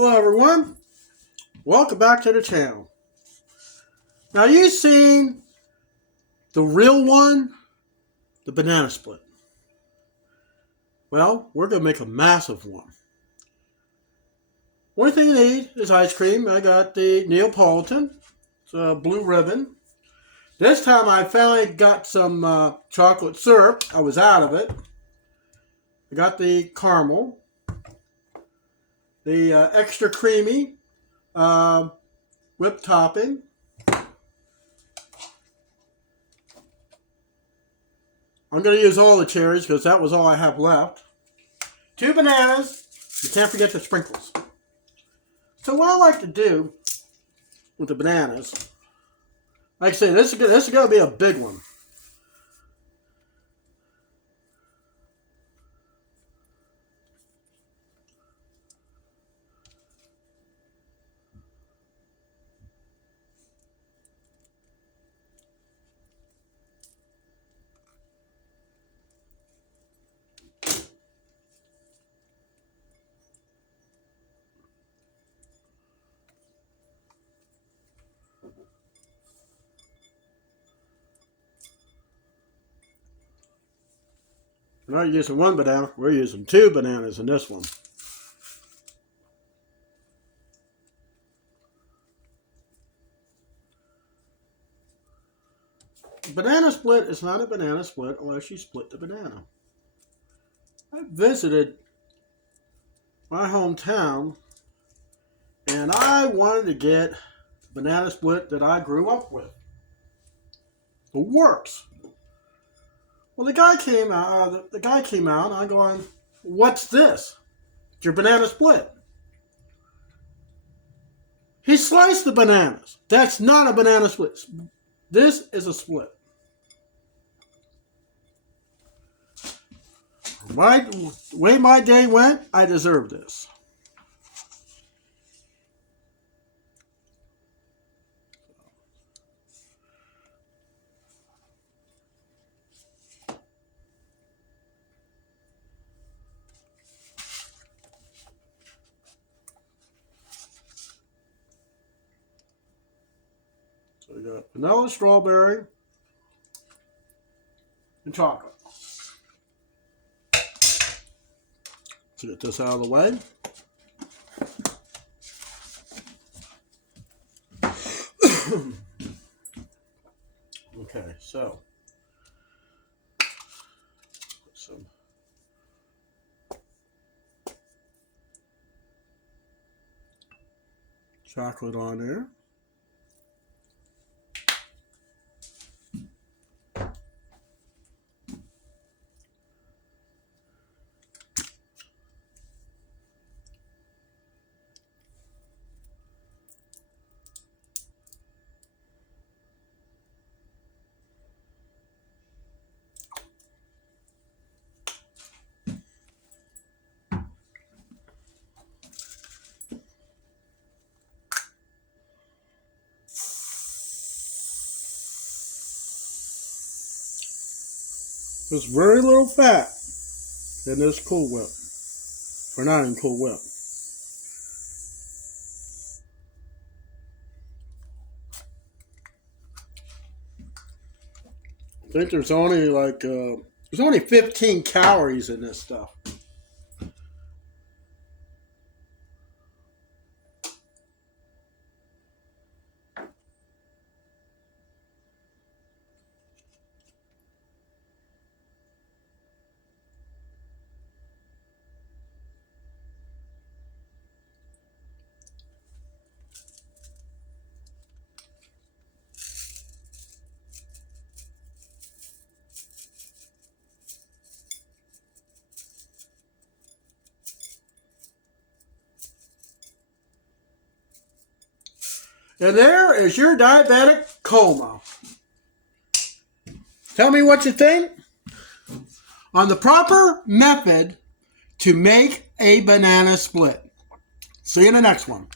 Hello everyone, welcome back to the channel. Now you've seen the real one, the banana split. Well, we're going to make a massive one. One thing you need is ice cream. I got the Neapolitan, it's a blue ribbon. This time I finally got some chocolate syrup. I was out of it. I got the caramel, the extra creamy whipped topping. I'm going to use all the cherries because that was all I have left. 2 bananas. You can't forget the sprinkles. So what I like to do with the bananas, like I say, this is going to be a big one. We're not using 1 banana, we're using 2 bananas in this one. A banana split is not a banana split unless you split the banana. I visited my hometown and I wanted to get the banana split that I grew up with. The works. Well, the guy came out. And I'm going, "What's this? It's your banana split." He sliced the bananas. That's not a banana split. This is a split. The way my day went, I deserve this. So we got vanilla, strawberry, and chocolate. Let's get this out of the way. Okay, so put some chocolate on there. There's very little fat in this Cool Whip. Or not in Cool Whip. I think there's only there's only 15 calories in this stuff. And there is your diabetic coma. Tell me what you think on the proper method to make a banana split. See you in the next one.